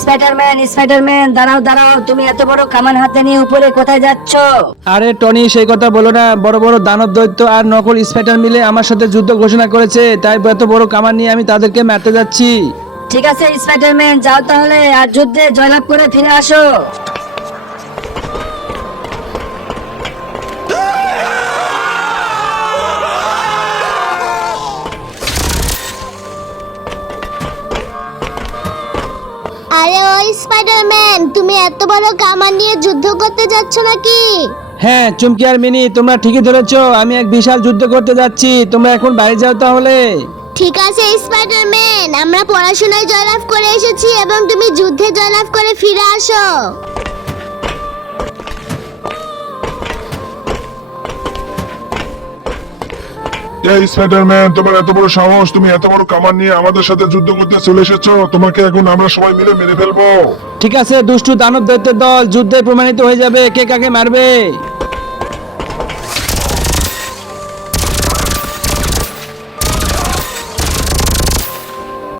Spiderman, দাঁড়াও দাঁড়াও, তুমি এত বড় কামান হাতে নিয়ে উপরে কোথায় যাচ্ছ? আরে টনি, সেই কথা বলো না। বড় বড় দানব দৈত্য আর নকল স্পাইডার মিলে আমার সাথে যুদ্ধ ঘোষণা করেছে, তাই এত বড় কামান নিয়ে আমি তাদেরকে মারতে যাচ্ছি। ঠিক আছে স্পাইডারম্যান, যাও তাহলে আর যুদ্ধে জয়লাভ করে ফিরে আসো। আরে ওই স্পাইডারম্যান, তুমি এত বড় কামান নিয়ে যুদ্ধ করতে যাচ্ছ নাকি? হ্যাঁ চুমকি আর মিনি, তোমরা ঠিকই ধরেছো, আমি এক বিশাল যুদ্ধ করতে যাচ্ছি। তোমরা এখন বাইরে যাও তাহলে। ঠিক আছে স্পাইডারম্যান, আমরা পড়াশোনায় জয়লাভ করে এসেছি এবং তুমি যুদ্ধে জয়লাভ করে ফিরে আসো। এই স্পাইডারম্যান, তোমার এত বড় সাহস, তুমি এত বড় কামান নিয়ে আমাদের সাথে যুদ্ধ করতে চলে এসেছো। তোমাকে এখন আমরা সবাই মিলে মেরে ফেলবো। ঠিক আছে দুষ্টু দানব দৈত্যের দল, যুদ্ধে প্রমাণিত হয়ে যাবে কে কাকে মারবে।